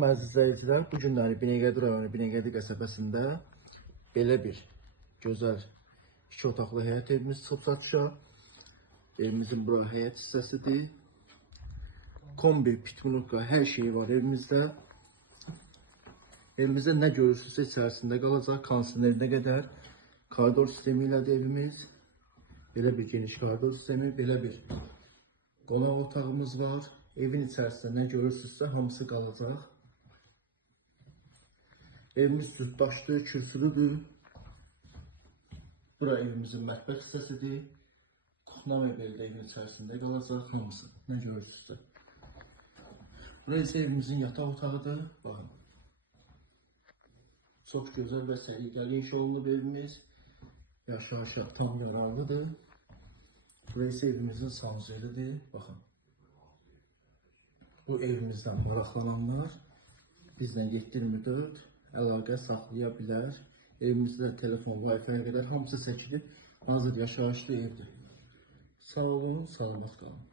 Salam əziz izləyicilər. Bu günləri Binəqədi rayonu Binəqədi qəsəbəsində belə bir gözəl 2 otaqlı həyət evimiz çıxıb satışa. Evimizin bura həyət hissəsidir. Kombi, pitbullka, hər şey var evimizdə. Evimizdə nə görürsünüzsə içərisində qalacaq. Kondisionerinə qədər koridor sistemi ilədir evimiz. Belə bir geniş koridor sistemi, belə bir qonaq otağımız var. Evin içərisində nə görürsünüzsə hamısı qalacaq. Evimiz südbaşlı, kürsülüdür. Bura evimizin mətbəx hissəsidir. Kuxna mebeli də evin içərisində qalacaq hamısı. Nə görürsünüzsə. Burası isə evimizin yataq otağıdır. Baxın. Çox gözəl və səliqəli inşa olunub evimiz. Yaşayışa tam yararlıdır. Burası isə evimizin sanuzelidir. Baxın. Bu evimizdən maraqlananlar bizlə 7/24 əlaqə saxlaya bilər. Evimizdə telefon, Wi-Fi-yə qədər hamısı çəkilir. Hazır yaşayışlı evdir. Sağ olun, salamat qalın.